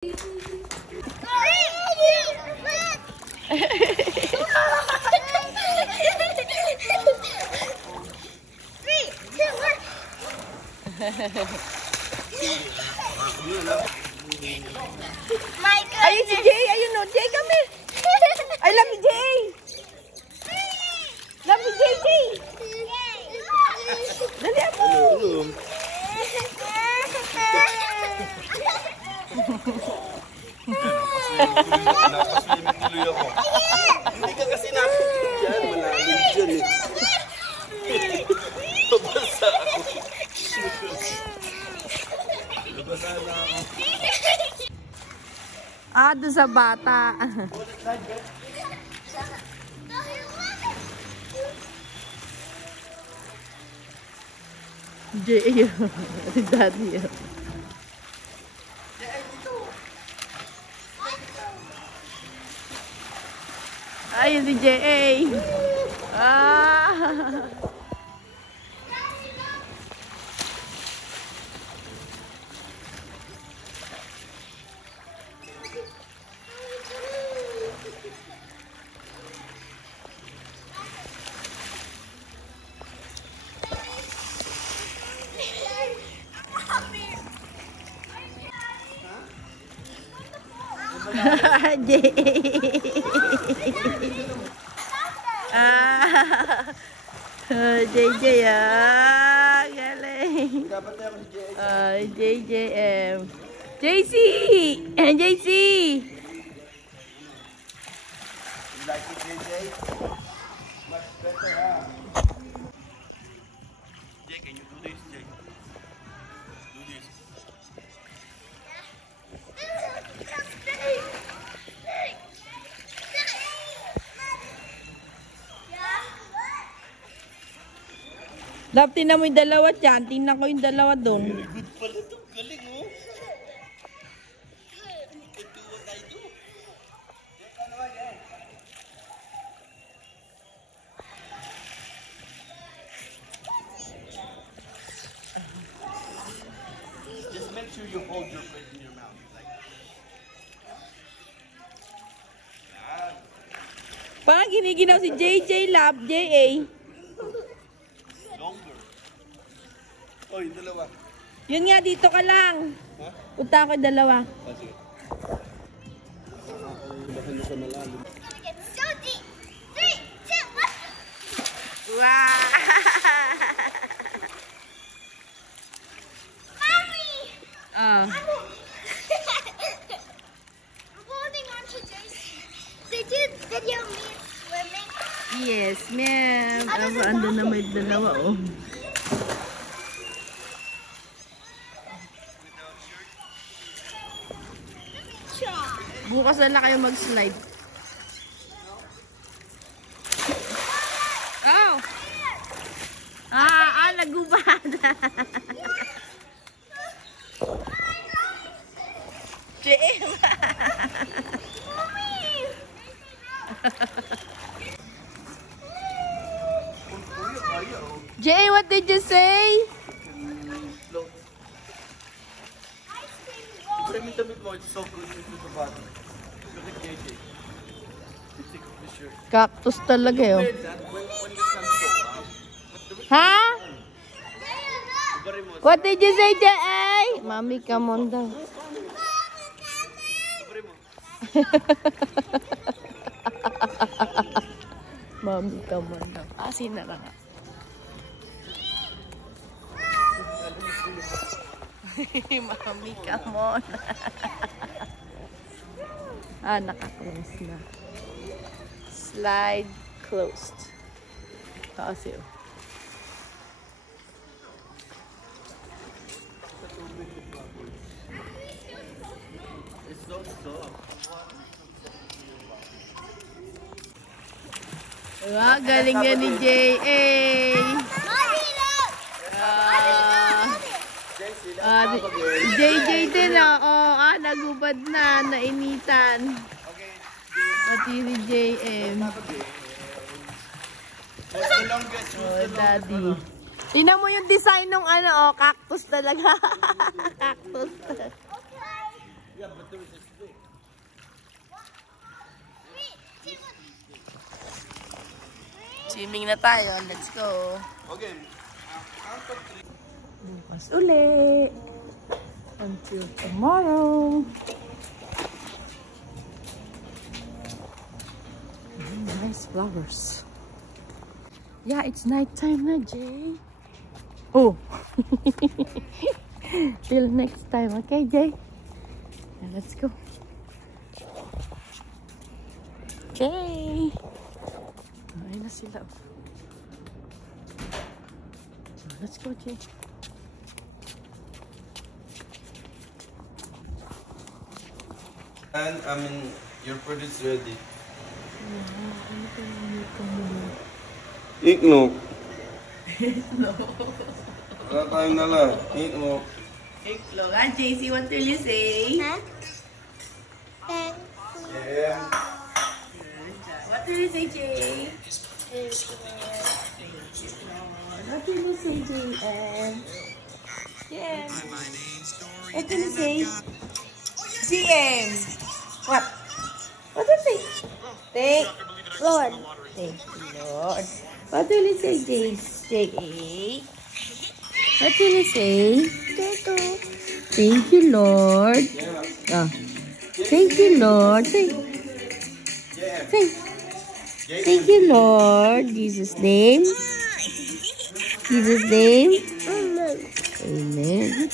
Ayun si Jay, ayun o, Jay kami. Ay, love you, Jay. Love you, Jay, Jay. Dali ako. Napaswimming tuloy ako. Hindi ka kasi napaswimming dyan. Malalim dyan eh. Pabasa ako. Pabasa na ako. Ah, doon sa bata. Jay, daddy. Ayun si Jay. Ah. Jay. JJ galing. JJM. JC! JC! You like it, JJ? Much better, huh? Jay, can you do this, Jay? Do this. Love, tingnan mo yung dalawa dyan. Tingnan ko yung dalawa doon. Very good pala ito. Galing, oh. You can do what I do. Just make sure you hold your breath in your mouth. Like that. Parang giniginaw si JJ, Love, JA. Longer. Oh, yung dalawa. Yun nga, dito ka lang. Ha? Punta ko yung dalawa. Ah, sige. Bahan mo sa malalim. So deep. 3, 2, 1. Wow! Mommy! Ah. I'm holding on to Jason. They did video me swimming. Yes, ma'am. Ando na may dalawa, oh. Bukas na lang kayo mag-slide. Oh! Nagubad. JM. Jay, what did you say? Ibrahim, damit mo. It's so good to the bottom. Look at JJ. You take off the shirt. Cactus talaga, eh, oh. When the sun goes out. Ha? Ibrahim mo. What did you say, Jay? Mami, come on daw. Ibrahim mo. Mami, come on daw. Asin na lang. Mami, come on. Naka-close na. Slide closed. Kasi, oh. It's so soft. Galing yan ni J.A. Mommy, look! JJ din, nagubad na, nainitan. Pati ni JM. Daddy. Tingnan mo yung design ng cactus talaga. Cactus. Yeah, but there is a stick. Wait, see what? Swimming na tayo. Let's go. Okay. Count of 3. Bukas uli. Until tomorrow. Nice flowers. Yeah, it's nighttime na, Jay. Oh. Till next time, okay, Jay? Yeah, let's go. Jay. Ayun na sila. Let's go, Jay. And I mean, your food is ready. Ignok. Kakain na lang. Ignok. Iklog. Ah, JC, what will you say? Huh? Yeah. What will you say, Jay? What will you say, JM? Yeah. What will you say? JM. What? What will you say? Thank Lord. Thank you, Lord. What will you say, Jay? What will you say? Thank you, Lord. Oh. Thank you, Lord. Say. Thank you, Lord. Jesus' name. Jesus' name. Amen.